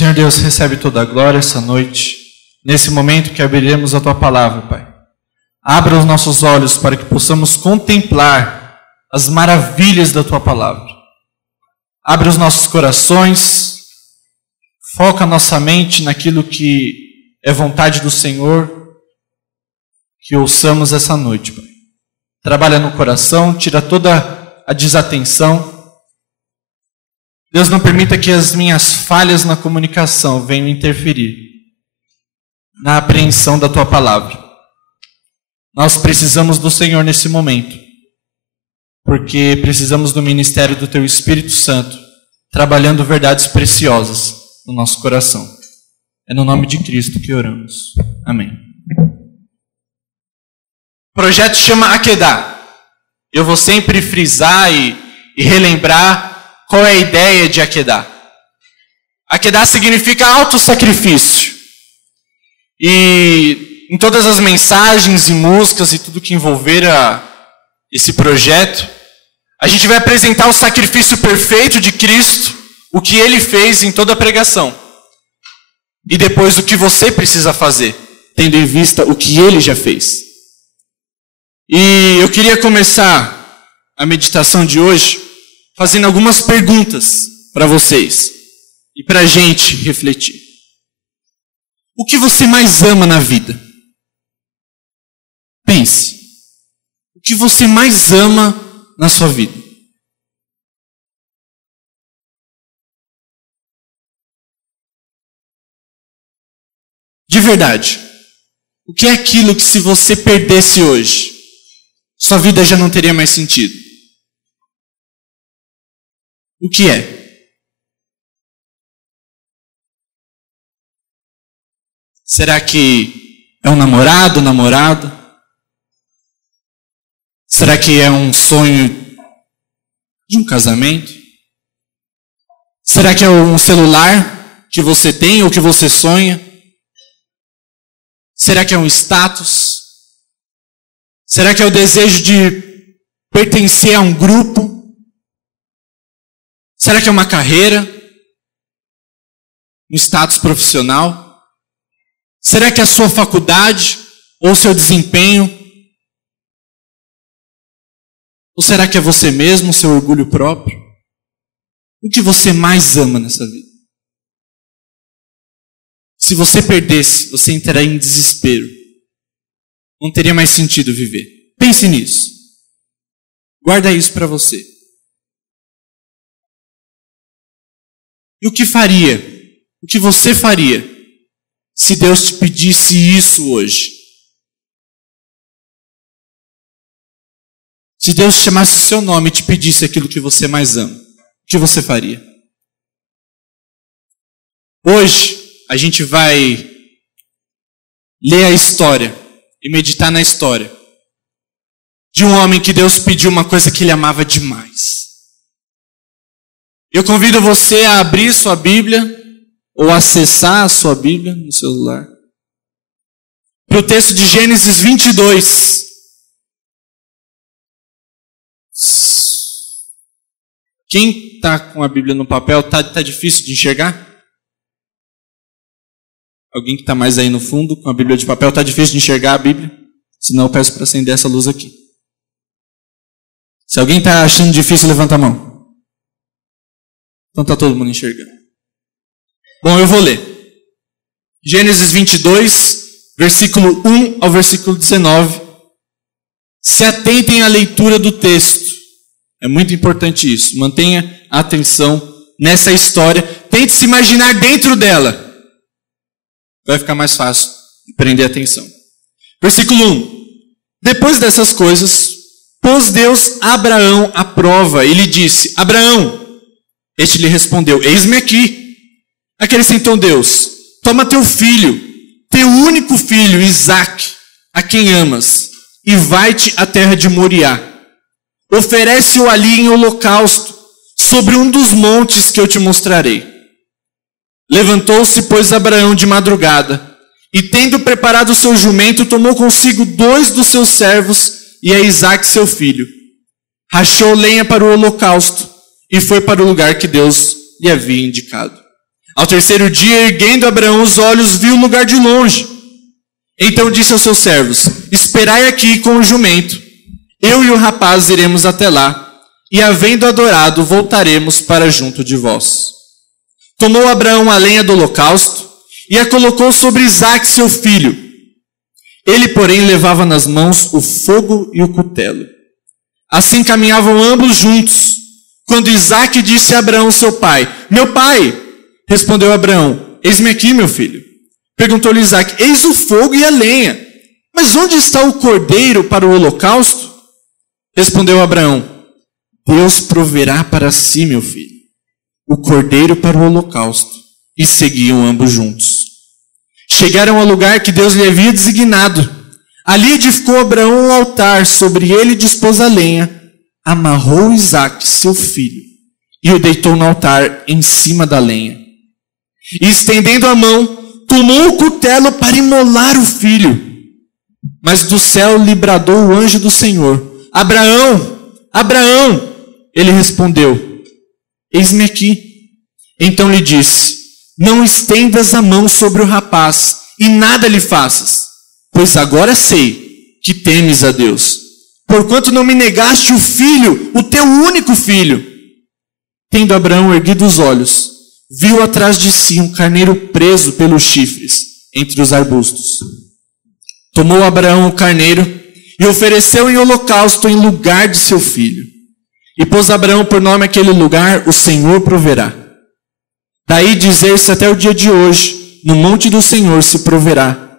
Senhor Deus, recebe toda a glória essa noite, nesse momento que abriremos a Tua Palavra, Pai. Abra os nossos olhos para que possamos contemplar as maravilhas da Tua Palavra. Abre os nossos corações, foca a nossa mente naquilo que é vontade do Senhor, que ouçamos essa noite, Pai. Trabalha no coração, tira toda a desatenção. Deus, não permita que as minhas falhas na comunicação venham interferir na apreensão da Tua Palavra. Nós precisamos do Senhor nesse momento, porque precisamos do ministério do Teu Espírito Santo, trabalhando verdades preciosas no nosso coração. É no nome de Cristo que oramos. Amém. O projeto chama Akedah. Eu vou sempre frisar e relembrar qual é a ideia de Akedah. Akedah significa autossacrifício. E em todas as mensagens e músicas e tudo que envolver esse projeto, a gente vai apresentar o sacrifício perfeito de Cristo, o que Ele fez em toda a pregação. E depois o que você precisa fazer, tendo em vista o que Ele já fez. E eu queria começar a meditação de hoje fazendo algumas perguntas para vocês e para a gente refletir. O que você mais ama na vida? Pense. O que você mais ama na sua vida? De verdade. O que é aquilo que, se você perdesse hoje, sua vida já não teria mais sentido? O que é? Será que é um namorado, namorada? Será que é um sonho de um casamento? Será que é um celular que você tem ou que você sonha? Será que é um status? Será que é o desejo de pertencer a um grupo? Será que é uma carreira? Um status profissional? Será que é a sua faculdade ou seu desempenho? Ou será que é você mesmo, seu orgulho próprio? O que você mais ama nessa vida? Se você perdesse, você entraria em desespero. Não teria mais sentido viver. Pense nisso. Guarda isso para você. E o que faria? O que você faria se Deus te pedisse isso hoje? Se Deus chamasse o seu nome e te pedisse aquilo que você mais ama, o que você faria? Hoje, a gente vai ler a história e meditar na história de um homem que Deus pediu uma coisa que ele amava demais. Eu convido você a abrir sua Bíblia ou acessar a sua Bíblia no celular para o texto de Gênesis 22. Quem está com a Bíblia no papel, tá difícil de enxergar? Alguém que está mais aí no fundo com a Bíblia de papel, está difícil de enxergar a Bíblia? Senão eu peço para acender essa luz aqui. Se alguém está achando difícil, levanta a mão. Então está todo mundo enxergando. Bom, eu vou ler. Gênesis 22, versículo 1 ao versículo 19. Se atentem à leitura do texto. É muito importante isso. Mantenha a atenção nessa história. Tente se imaginar dentro dela. Vai ficar mais fácil de prender a atenção. Versículo 1. Depois dessas coisas, pôs Deus Abraão à prova e lhe disse: Abraão. Este lhe respondeu: eis-me aqui. Acrescentou Deus: toma teu filho, teu único filho, Isaque, a quem amas, e vai-te à terra de Moriá. Oferece-o ali em holocausto, sobre um dos montes que eu te mostrarei. Levantou-se, pois, Abraão de madrugada, e tendo preparado o seu jumento, tomou consigo 2 dos seus servos e a Isaque seu filho. Rachou lenha para o holocausto, e foi para o lugar que Deus lhe havia indicado. Ao terceiro dia, erguendo Abraão os olhos, viu o lugar de longe. Então disse aos seus servos: esperai aqui com o jumento, eu e o rapaz iremos até lá, e havendo adorado, voltaremos para junto de vós. Tomou Abraão a lenha do holocausto, e a colocou sobre Isaque seu filho. Ele, porém, levava nas mãos o fogo e o cutelo. Assim caminhavam ambos juntos, quando Isaque disse a Abraão seu pai: meu pai! Respondeu Abraão: eis-me aqui, meu filho. Perguntou-lhe Isaque: eis o fogo e a lenha, mas onde está o cordeiro para o holocausto? Respondeu Abraão: Deus proverá para si, meu filho, o cordeiro para o holocausto. E seguiam ambos juntos. Chegaram ao lugar que Deus lhe havia designado. Ali edificou Abraão um altar, sobre ele dispôs a lenha, amarrou Isaque, seu filho, e o deitou no altar em cima da lenha. E estendendo a mão, tomou o cutelo para imolar o filho. Mas do céu lhe bradou o anjo do Senhor: Abraão, Abraão! Ele respondeu: eis-me aqui. Então lhe disse: não estendas a mão sobre o rapaz, e nada lhe faças, pois agora sei que temes a Deus, porquanto não me negaste o filho, o teu único filho. Tendo Abraão erguido os olhos, viu atrás de si um carneiro preso pelos chifres, entre os arbustos. Tomou Abraão o carneiro, e ofereceu em holocausto em lugar de seu filho. E pôs Abraão por nome aquele lugar: o Senhor proverá. Daí dizer-se até o dia de hoje: no monte do Senhor se proverá.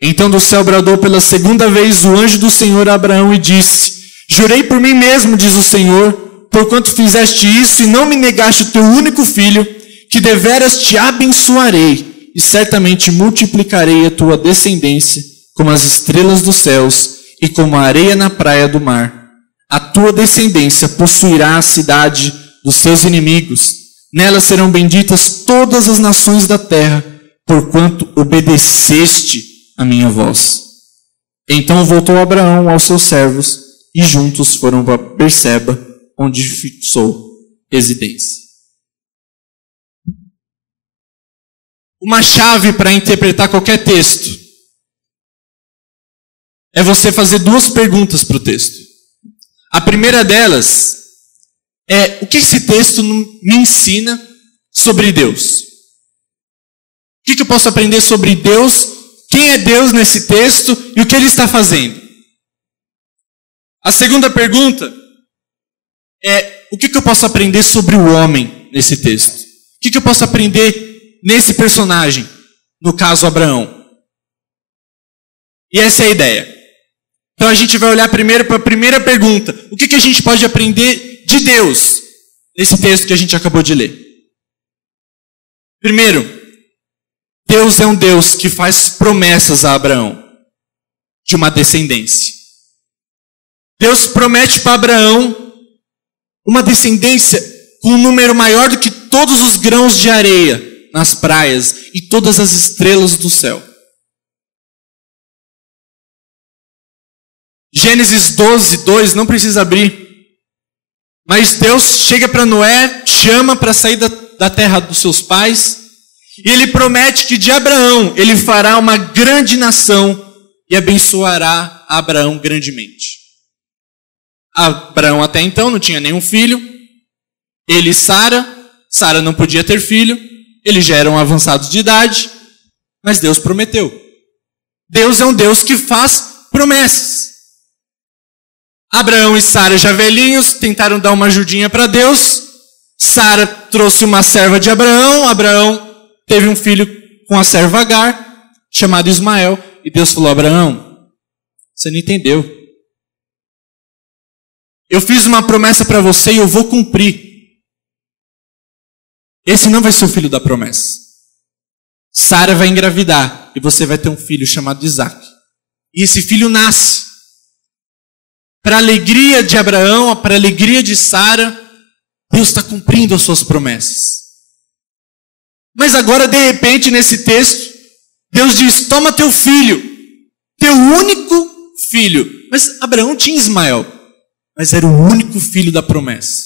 Então do céu bradou pela segunda vez o anjo do Senhor a Abraão e disse: jurei por mim mesmo, diz o Senhor, porquanto fizeste isso e não me negaste o teu único filho, que deveras te abençoarei, e certamente multiplicarei a tua descendência como as estrelas dos céus e como a areia na praia do mar. A tua descendência possuirá a cidade dos seus inimigos. Nela serão benditas todas as nações da terra, porquanto obedeceste a minha voz. Então voltou Abraão aos seus servos, e juntos foram para Berseba, onde fixou residência. Uma chave para interpretar qualquer texto é você fazer duas perguntas para o texto. A primeira delas é: o que esse texto me ensina sobre Deus? O que eu posso aprender sobre Deus? Quem é Deus nesse texto e o que ele está fazendo? A segunda pergunta é: o que eu posso aprender sobre o homem nesse texto? O que eu posso aprender nesse personagem, no caso Abraão? E essa é a ideia. Então a gente vai olhar primeiro para a primeira pergunta: o que a gente pode aprender de Deus nesse texto que a gente acabou de ler? Primeiro, Deus é um Deus que faz promessas a Abraão de uma descendência. Deus promete para Abraão uma descendência com um número maior do que todos os grãos de areia nas praias e todas as estrelas do céu. Gênesis 12, 2, não precisa abrir. Mas Deus chega para Noé, chama para sair da terra dos seus pais, e ele promete que de Abraão ele fará uma grande nação e abençoará Abraão grandemente. Abraão até então não tinha nenhum filho. Ele e Sara não podia ter filho. Eles já eram avançados de idade, mas Deus prometeu. Deus é um Deus que faz promessas. Abraão e Sara, já velhinhos, tentaram dar uma ajudinha para Deus. Sara trouxe uma serva de Abraão. Abraão teve um filho com a serva Agar, chamado Ismael. E Deus falou: Abraão, você não entendeu. Eu fiz uma promessa para você e eu vou cumprir. Esse não vai ser o filho da promessa. Sara vai engravidar e você vai ter um filho chamado Isaque. E esse filho nasce. Para a alegria de Abraão, para a alegria de Sara, Deus está cumprindo as suas promessas. Mas agora, de repente, nesse texto, Deus diz: toma teu filho, teu único filho. Mas Abraão tinha Ismael, mas era o único filho da promessa.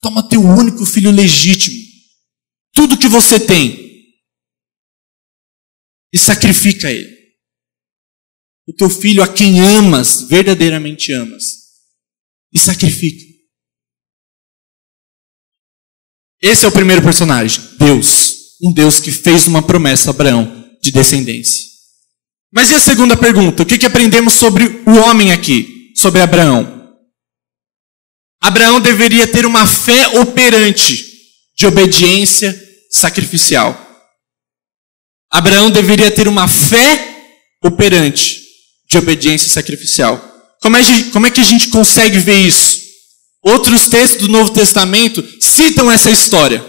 Toma teu único filho legítimo, tudo que você tem e sacrifica ele. O teu filho a quem amas, verdadeiramente amas, e sacrifica. Esse é o primeiro personagem, Deus. Um Deus que fez uma promessa a Abraão de descendência. Mas e a segunda pergunta? O que aprendemos sobre o homem aqui? Sobre Abraão? Abraão deveria ter uma fé operante de obediência sacrificial. Abraão deveria ter uma fé operante de obediência sacrificial. Como é que a gente consegue ver isso? Outros textos do Novo Testamento citam essa história,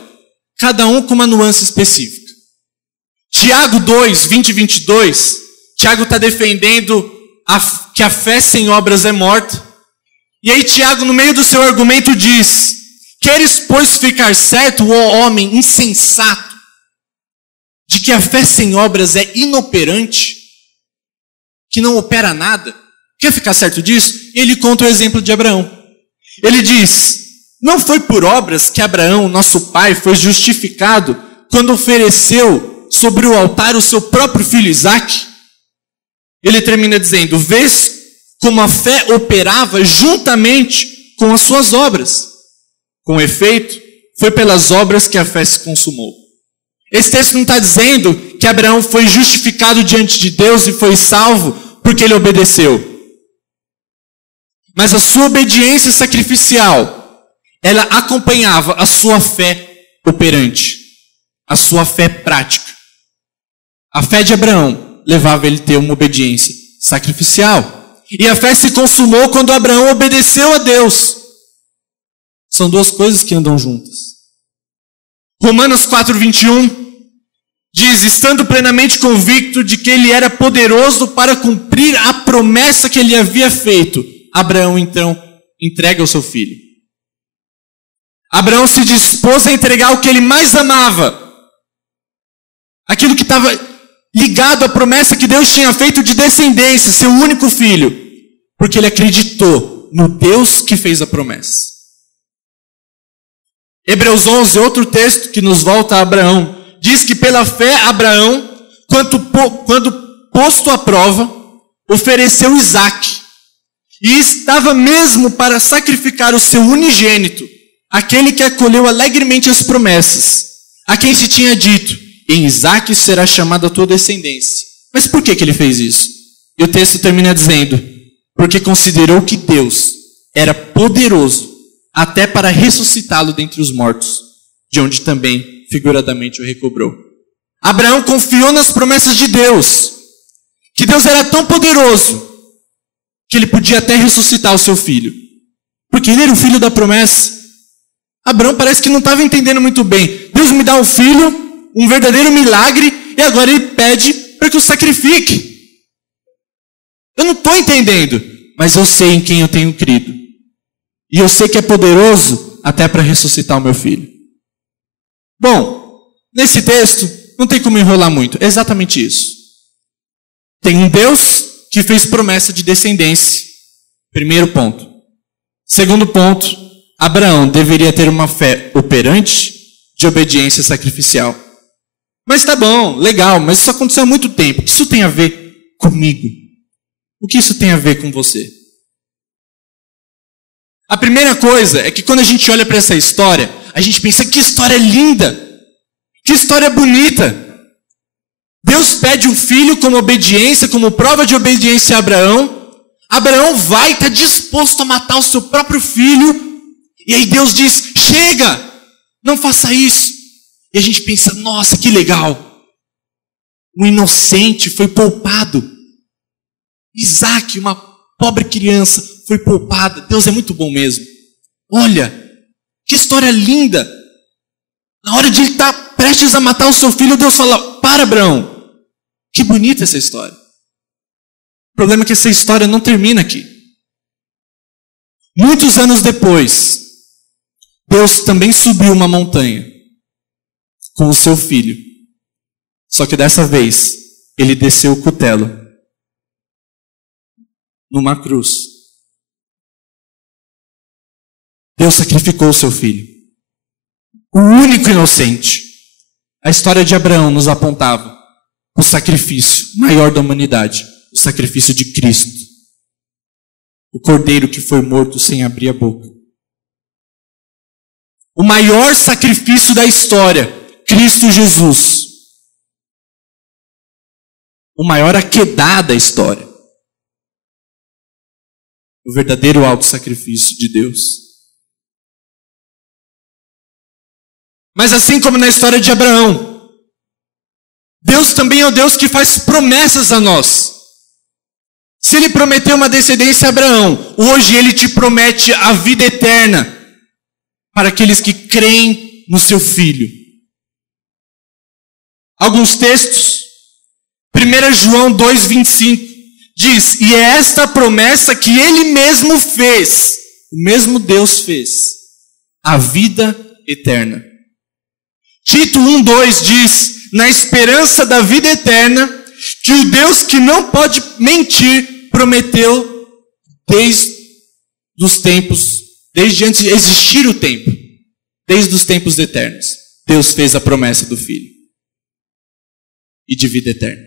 cada um com uma nuance específica. Tiago 2, 20 e 22, Tiago está defendendo que a fé sem obras é morta. E aí Tiago, no meio do seu argumento, diz: queres, pois, ficar certo, ó homem insensato, de que a fé sem obras é inoperante, que não opera nada? Quer ficar certo disso? Ele conta o exemplo de Abraão. Ele diz: não foi por obras que Abraão, nosso pai, foi justificado quando ofereceu sobre o altar o seu próprio filho Isaque? Ele termina dizendo: vês como a fé operava juntamente com as suas obras. Com efeito, foi pelas obras que a fé se consumou. Esse texto não está dizendo que Abraão foi justificado diante de Deus e foi salvo porque ele obedeceu. Mas a sua obediência sacrificial, ela acompanhava a sua fé operante, a sua fé prática. A fé de Abraão levava ele a ter uma obediência sacrificial. E a fé se consumou quando Abraão obedeceu a Deus. São duas coisas que andam juntas. Romanos 4:21 diz: estando plenamente convicto de que ele era poderoso para cumprir a promessa que ele havia feito, Abraão então entrega o seu filho. Abraão se dispôs a entregar o que ele mais amava, aquilo que estava ligado à promessa que Deus tinha feito de descendência, seu único filho, porque ele acreditou no Deus que fez a promessa. Hebreus 11, outro texto que nos volta a Abraão, diz que pela fé Abraão, quando posto à prova, ofereceu Isaque, e estava mesmo para sacrificar o seu unigênito, aquele que acolheu alegremente as promessas, a quem se tinha dito: em Isaque será chamada a tua descendência. Mas por que ele fez isso? E o texto termina dizendo: porque considerou que Deus era poderoso até para ressuscitá-lo dentre os mortos, de onde também figuradamente o recobrou. Abraão confiou nas promessas de Deus, que Deus era tão poderoso que ele podia até ressuscitar o seu filho, porque ele era o filho da promessa. Abraão parece que não estava entendendo muito bem. Deus me dá um filho, um verdadeiro milagre, e agora ele pede para que eu sacrifique. Eu não estou entendendo, mas eu sei em quem eu tenho crido. E eu sei que é poderoso até para ressuscitar o meu filho. Bom, nesse texto não tem como enrolar muito, é exatamente isso. Tem um Deus que fez promessa de descendência. Primeiro ponto. Segundo ponto, Abraão deveria ter uma fé operante de obediência sacrificial. Mas tá bom, legal, mas isso aconteceu há muito tempo. O que isso tem a ver comigo? O que isso tem a ver com você? A primeira coisa é que quando a gente olha para essa história, a gente pensa: que história linda! Que história bonita! Deus pede um filho como obediência, como prova de obediência a Abraão. Abraão vai, está disposto a matar o seu próprio filho. E aí Deus diz: chega, não faça isso. E a gente pensa: nossa, que legal. Um inocente foi poupado. Isaque, uma pobre criança, foi poupada. Deus é muito bom mesmo. Olha, que história linda. Na hora de ele estar prestes a matar o seu filho, Deus fala: para, Abraão. Que bonita essa história. O problema é que essa história não termina aqui. Muitos anos depois, Deus também subiu uma montanha com o seu filho. Só que dessa vez, ele desceu o cutelo numa cruz. Deus sacrificou o seu filho. O único inocente. A história de Abraão nos apontava o sacrifício maior da humanidade, o sacrifício de Cristo. O cordeiro que foi morto sem abrir a boca. O maior sacrifício da história, Cristo Jesus. O maior aquedá da história. O verdadeiro auto-sacrifício de Deus. Mas assim como na história de Abraão, Deus também é o Deus que faz promessas a nós. Se Ele prometeu uma descendência a Abraão, hoje Ele te promete a vida eterna para aqueles que creem no seu Filho. Alguns textos, 1 João 2,25, diz, e é esta a promessa que Ele mesmo fez, o mesmo Deus fez, a vida eterna. Tito 1,2 diz, na esperança da vida eterna, que o Deus que não pode mentir, prometeu desde os tempos, desde antes de existir o tempo, desde os tempos eternos. Deus fez a promessa do Filho e de vida eterna.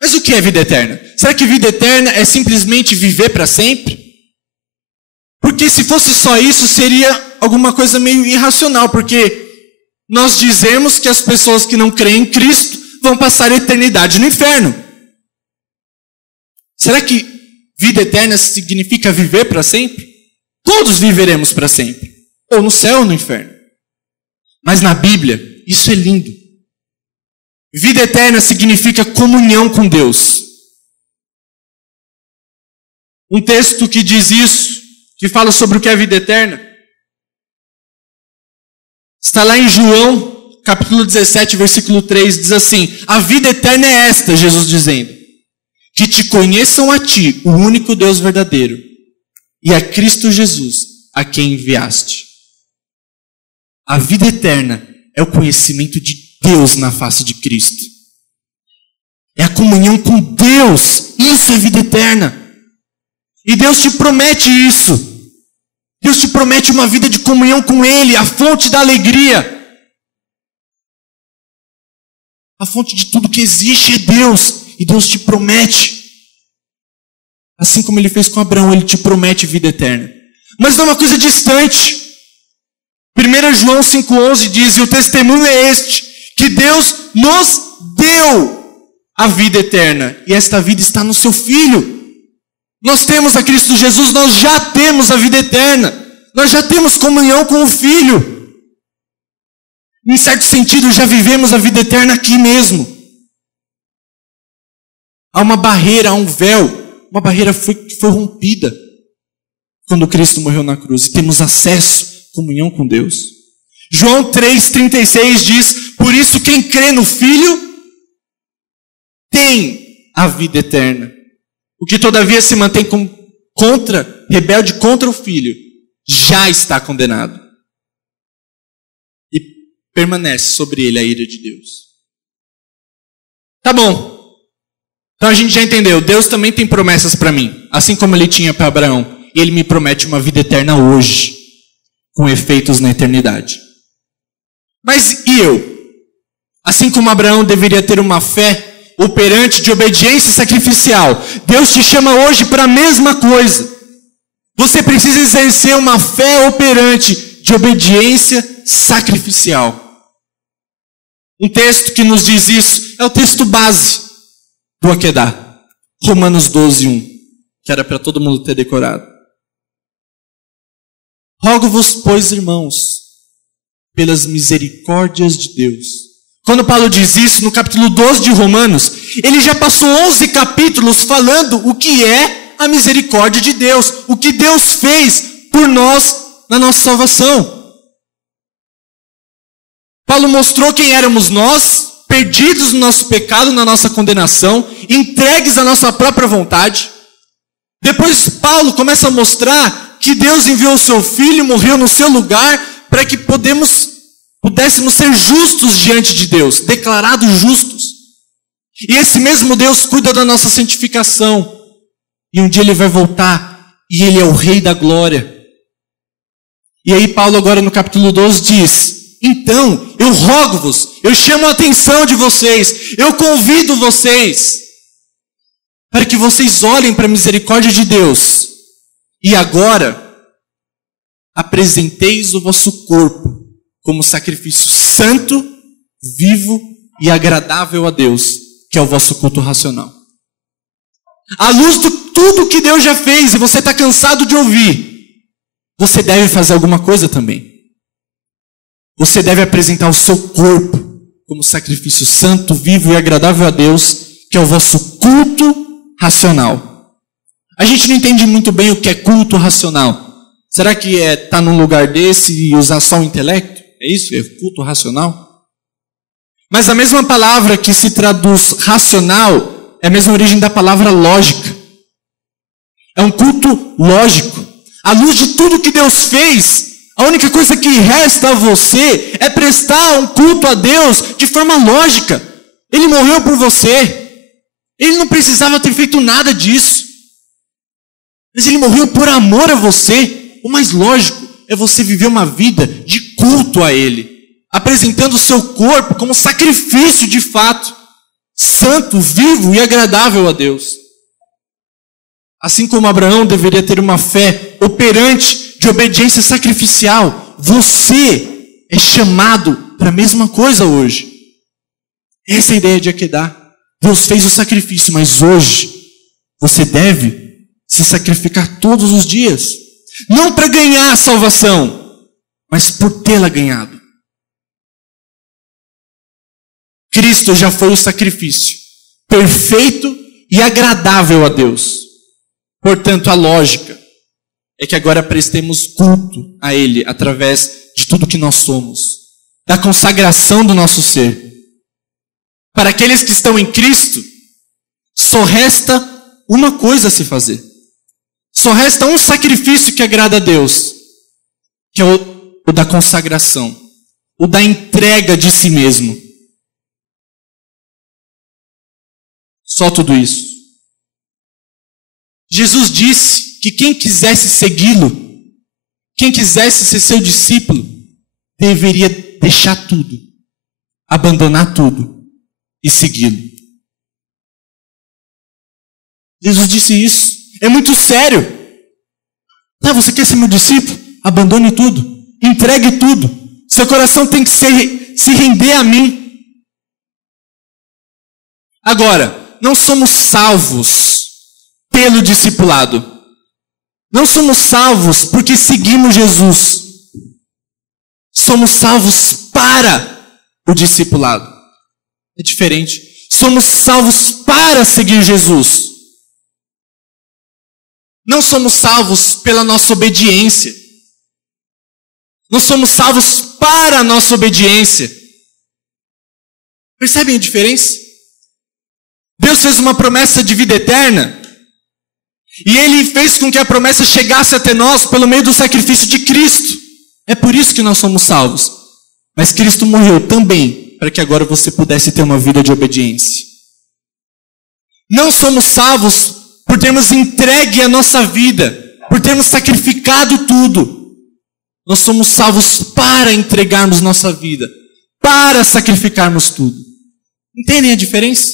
Mas o que é vida eterna? Será que vida eterna é simplesmente viver para sempre? Porque se fosse só isso, seria alguma coisa meio irracional, porque nós dizemos que as pessoas que não creem em Cristo vão passar a eternidade no inferno. Será que vida eterna significa viver para sempre? Todos viveremos para sempre, ou no céu ou no inferno. Mas na Bíblia, isso é lindo. Vida eterna significa comunhão com Deus. Um texto que diz isso, que fala sobre o que é vida eterna, está lá em João, capítulo 17, versículo 3, diz assim, a vida eterna é esta, Jesus dizendo, que te conheçam a ti, o único Deus verdadeiro, e a Cristo Jesus, a quem enviaste. A vida eterna é o conhecimento de Deus na face de Cristo. É a comunhão com Deus. Isso é vida eterna. E Deus te promete isso. Deus te promete uma vida de comunhão com Ele, a fonte da alegria. A fonte de tudo que existe é Deus. E Deus te promete. Assim como Ele fez com Abraão, Ele te promete vida eterna. Mas não é uma coisa distante. 1 João 5,11 diz, e o testemunho é este, que Deus nos deu a vida eterna. E esta vida está no seu Filho. Nós temos a Cristo Jesus, nós já temos a vida eterna. Nós já temos comunhão com o Filho. Em certo sentido, já vivemos a vida eterna aqui mesmo. Há uma barreira, há um véu. Uma barreira que foi rompida quando Cristo morreu na cruz. E temos acesso, comunhão com Deus. João 3,36 diz, por isso quem crê no Filho tem a vida eterna. O que todavia se mantém rebelde contra o Filho, já está condenado. E permanece sobre ele a ira de Deus. Tá bom. Então a gente já entendeu, Deus também tem promessas para mim, assim como Ele tinha para Abraão. E Ele me promete uma vida eterna hoje, com efeitos na eternidade. Mas e eu? Assim como Abraão deveria ter uma fé operante de obediência sacrificial, Deus te chama hoje para a mesma coisa. Você precisa exercer uma fé operante de obediência sacrificial. Um texto que nos diz isso é o texto base do Aquedá, Romanos 12:1, que era para todo mundo ter decorado. Rogo-vos, pois, irmãos, pelas misericórdias de Deus. Quando Paulo diz isso, no capítulo 12 de Romanos, ele já passou 11 capítulos falando o que é a misericórdia de Deus, o que Deus fez por nós na nossa salvação. Paulo mostrou quem éramos nós, perdidos no nosso pecado, na nossa condenação, entregues à nossa própria vontade. Depois Paulo começa a mostrar que Deus enviou o seu Filho, morreu no seu lugar, para que pudéssemos ser justos diante de Deus, declarados justos. E esse mesmo Deus cuida da nossa santificação. E um dia Ele vai voltar, e Ele é o Rei da glória. E aí Paulo agora no capítulo 12 diz, então, Eu rogo-vos, eu chamo a atenção de vocês, eu convido vocês para que vocês olhem para a misericórdia de Deus e agora apresenteis o vosso corpo como sacrifício santo, vivo e agradável a Deus, que é o vosso culto racional. À luz de tudo que Deus já fez e você está cansado de ouvir, você deve fazer alguma coisa também. Você deve apresentar o seu corpo como sacrifício santo, vivo e agradável a Deus, que é o vosso culto racional. A gente não entende muito bem o que é culto racional. Será que é estar num lugar desse e usar só o intelecto? É isso? É culto racional? Mas a mesma palavra que se traduz racional é a mesma origem da palavra lógica. É um culto lógico. À luz de tudo que Deus fez, a única coisa que resta a você é prestar um culto a Deus de forma lógica. Ele morreu por você. Ele não precisava ter feito nada disso. Mas ele morreu por amor a você. O mais lógico é você viver uma vida de culto a Ele, apresentando o seu corpo como sacrifício de fato, santo, vivo e agradável a Deus. Assim como Abraão deveria ter uma fé operante de obediência sacrificial, você é chamado para a mesma coisa hoje. Essa é a ideia de Akedah. Deus fez o sacrifício, mas hoje você deve se sacrificar todos os dias. Não para ganhar a salvação, mas por tê-la ganhado. Cristo já foi o sacrifício perfeito e agradável a Deus. Portanto, a lógica é que agora prestemos culto a Ele através de tudo que nós somos, da consagração do nosso ser. Para aqueles que estão em Cristo, só resta uma coisa a se fazer. Só resta um sacrifício que agrada a Deus, que é o da consagração, o da entrega de si mesmo. Só tudo isso. Jesus disse que quem quisesse segui-lo, quem quisesse ser seu discípulo, deveria deixar tudo, abandonar tudo e segui-lo. Jesus disse isso. É muito sério. Tá, você quer ser meu discípulo? Abandone tudo. Entregue tudo. Seu coração tem que se render a mim. Agora, não somos salvos pelo discipulado. Não somos salvos porque seguimos Jesus. Somos salvos para o discipulado. É diferente. Somos salvos para seguir Jesus. Não somos salvos pela nossa obediência. Não somos salvos para a nossa obediência. Percebem a diferença? Deus fez uma promessa de vida eterna. E Ele fez com que a promessa chegasse até nós pelo meio do sacrifício de Cristo. É por isso que nós somos salvos. Mas Cristo morreu também para que agora você pudesse ter uma vida de obediência. Não somos salvos por termos entregue a nossa vida, por termos sacrificado tudo. Nós somos salvos para entregarmos nossa vida, para sacrificarmos tudo. Entendem a diferença?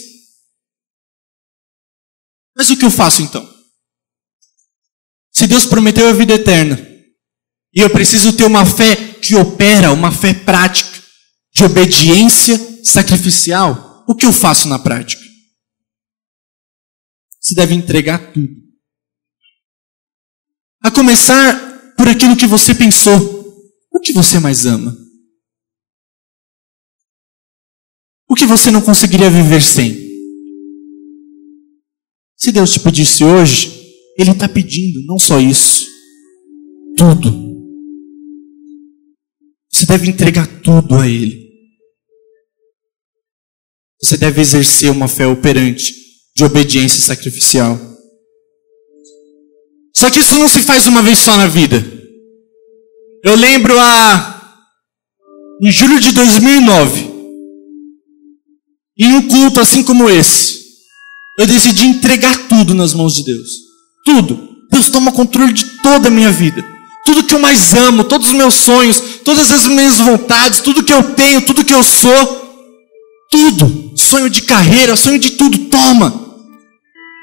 Mas o que eu faço então? Se Deus prometeu a vida eterna, e eu preciso ter uma fé que opera, uma fé prática, de obediência sacrificial, o que eu faço na prática? Você deve entregar tudo. A começar por aquilo que você pensou. O que você mais ama? O que você não conseguiria viver sem? Se Deus te pedisse hoje, Ele está pedindo não só isso, tudo. Você deve entregar tudo a Ele. Você deve exercer uma fé operante de obediência sacrificial. Só que isso não se faz uma vez só na vida. Eu lembro em julho de 2009, em um culto assim como esse, eu decidi entregar tudo nas mãos de Deus. Tudo. Deus toma controle de toda a minha vida. tudo que eu mais amo, todos os meus sonhos, todas as minhas vontades, tudo que eu tenho, tudo que eu sou, tudo, sonho de carreira, sonho de tudo, toma.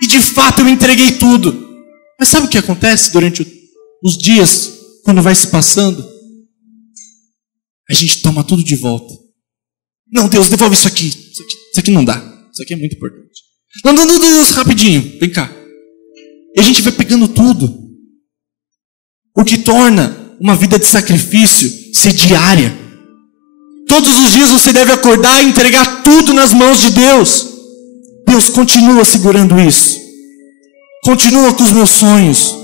E de fato eu entreguei tudo. Mas sabe o que acontece durante os dias, quando vai se passando? A gente toma tudo de volta. Não, Deus, devolve isso aqui. Isso aqui não dá. Isso aqui é muito importante. Não, Deus, rapidinho, vem cá. E a gente vai pegando tudo. O que torna uma vida de sacrifício ser diária. Todos os dias você deve acordar e entregar tudo nas mãos de Deus. Deus, continua segurando isso. Continua com os meus sonhos.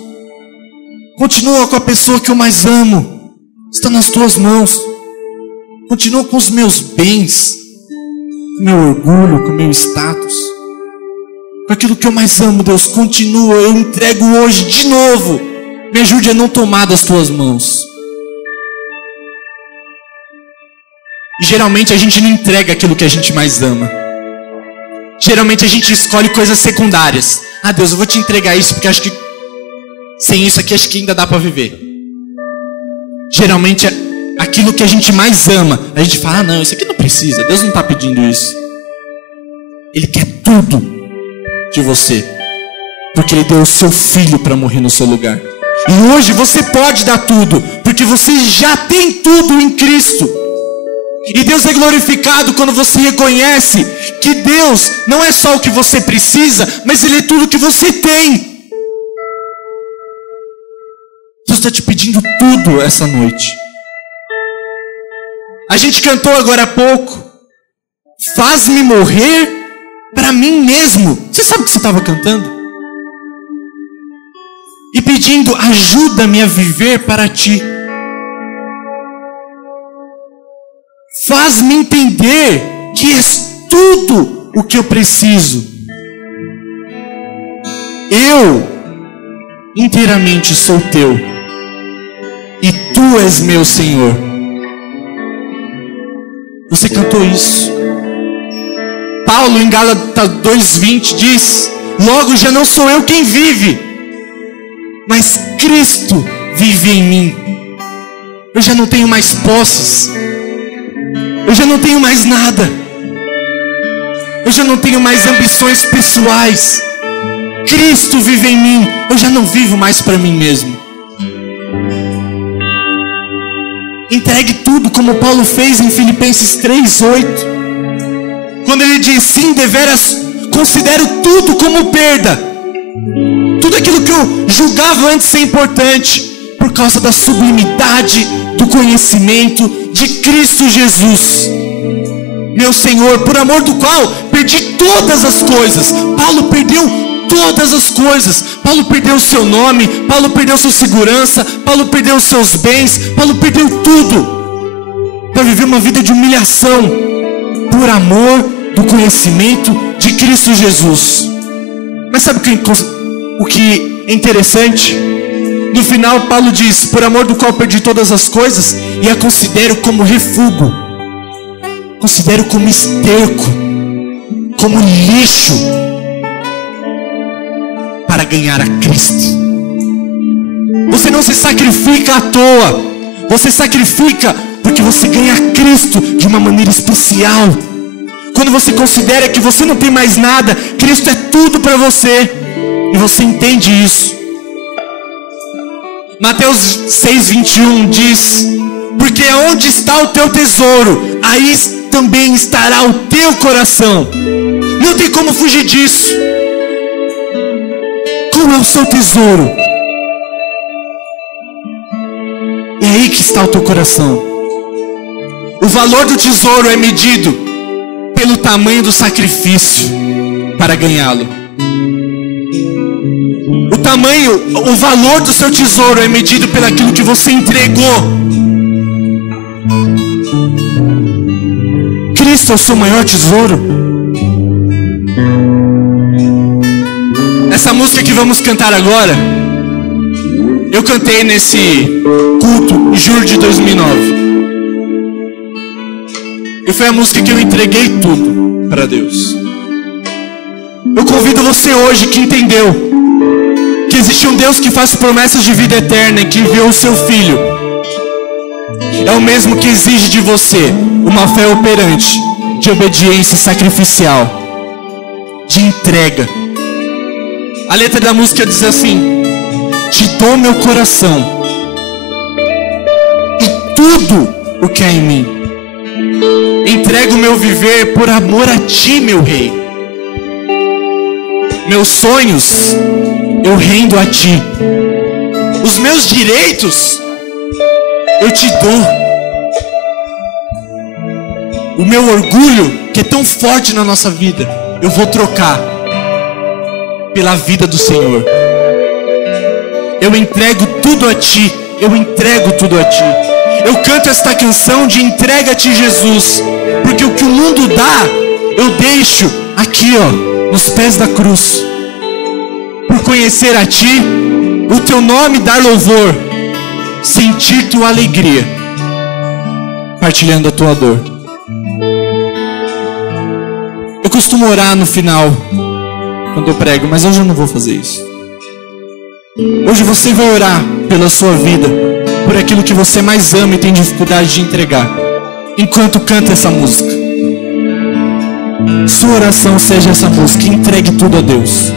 Continua com a pessoa que eu mais amo. Está nas tuas mãos. Continua com os meus bens. Com o meu orgulho, com o meu status. Com aquilo que eu mais amo, Deus, continua. Eu entrego hoje de novo. Me ajude a não tomar das tuas mãos. E geralmente a gente não entrega aquilo que a gente mais ama. Geralmente a gente escolhe coisas secundárias. Ah, Deus, eu vou te entregar isso porque acho que sem isso aqui acho que ainda dá para viver. Geralmente aquilo que a gente mais ama, a gente fala, ah não, isso aqui não precisa, Deus não está pedindo isso. Ele quer tudo de você, porque Ele deu o seu filho para morrer no seu lugar. E hoje você pode dar tudo, porque você já tem tudo em Cristo. E Deus é glorificado quando você reconhece que Deus não é só o que você precisa, mas Ele é tudo que você tem. Deus está te pedindo tudo essa noite. A gente cantou agora há pouco. Faz-me morrer para mim mesmo. Você sabe o que você estava cantando? E pedindo, ajuda-me a viver para Ti. Faz-me entender que és tudo o que eu preciso. Eu inteiramente sou Teu. E Tu és meu Senhor. Você cantou isso. Paulo em Gálatas 2:20 diz: logo já não sou eu quem vive, mas Cristo vive em mim. Eu já não tenho mais posses. Eu já não tenho mais nada. Eu já não tenho mais ambições pessoais. Cristo vive em mim. Eu já não vivo mais para mim mesmo. Entregue tudo como Paulo fez em Filipenses 3:8. Quando ele diz, sim, deveras considero tudo como perda. Tudo aquilo que eu julgava antes ser importante, por causa da sublimidade do conhecimento de Cristo Jesus, meu Senhor, por amor do qual perdi todas as coisas. Paulo perdeu todas as coisas. Paulo perdeu o seu nome, Paulo perdeu sua segurança, Paulo perdeu os seus bens, Paulo perdeu tudo para viver uma vida de humilhação por amor do conhecimento de Cristo Jesus. Mas sabe o que é interessante? No final Paulo diz, por amor do qual perdi todas as coisas e a considero como refúgio, considero como esterco, como lixo, para ganhar a Cristo. Você não se sacrifica à toa. Você sacrifica porque você ganha a Cristo de uma maneira especial. Quando você considera que você não tem mais nada, Cristo é tudo para você. E você entende isso. Mateus 6:21 diz, porque onde está o teu tesouro, aí também estará o teu coração. Não tem como fugir disso. Qual é o seu tesouro? É aí que está o teu coração. O valor do tesouro é medido pelo tamanho do sacrifício para ganhá-lo. O valor do seu tesouro é medido pelo aquilo que você entregou. Cristo é o seu maior tesouro. Essa música que vamos cantar agora, eu cantei nesse culto em julho de 2009. E foi a música que eu entreguei tudo para Deus. Eu convido você hoje que entendeu que existe um Deus que faz promessas de vida eterna e que enviou o seu Filho, é o mesmo que exige de você uma fé operante, de obediência sacrificial, de entrega. A letra da música diz assim: te dou meu coração e tudo o que há em mim. Entrego o meu viver por amor a ti, meu rei. Meus sonhos eu rendo a ti. Os meus direitos eu te dou. O meu orgulho, que é tão forte na nossa vida, eu vou trocar pela vida do Senhor. Eu entrego tudo a ti. Eu entrego tudo a ti. Eu canto esta canção de entrega a ti, Jesus, porque o que o mundo dá, eu deixo aqui, ó, nos pés da cruz. Por conhecer a ti, o teu nome dar louvor, sentir tua alegria, partilhando a tua dor. Eu costumo orar no final, quando eu prego, mas hoje eu não vou fazer isso. Hoje você vai orar pela sua vida, por aquilo que você mais ama e tem dificuldade de entregar, enquanto canta essa música. Sua oração seja essa música: entregue tudo a Deus.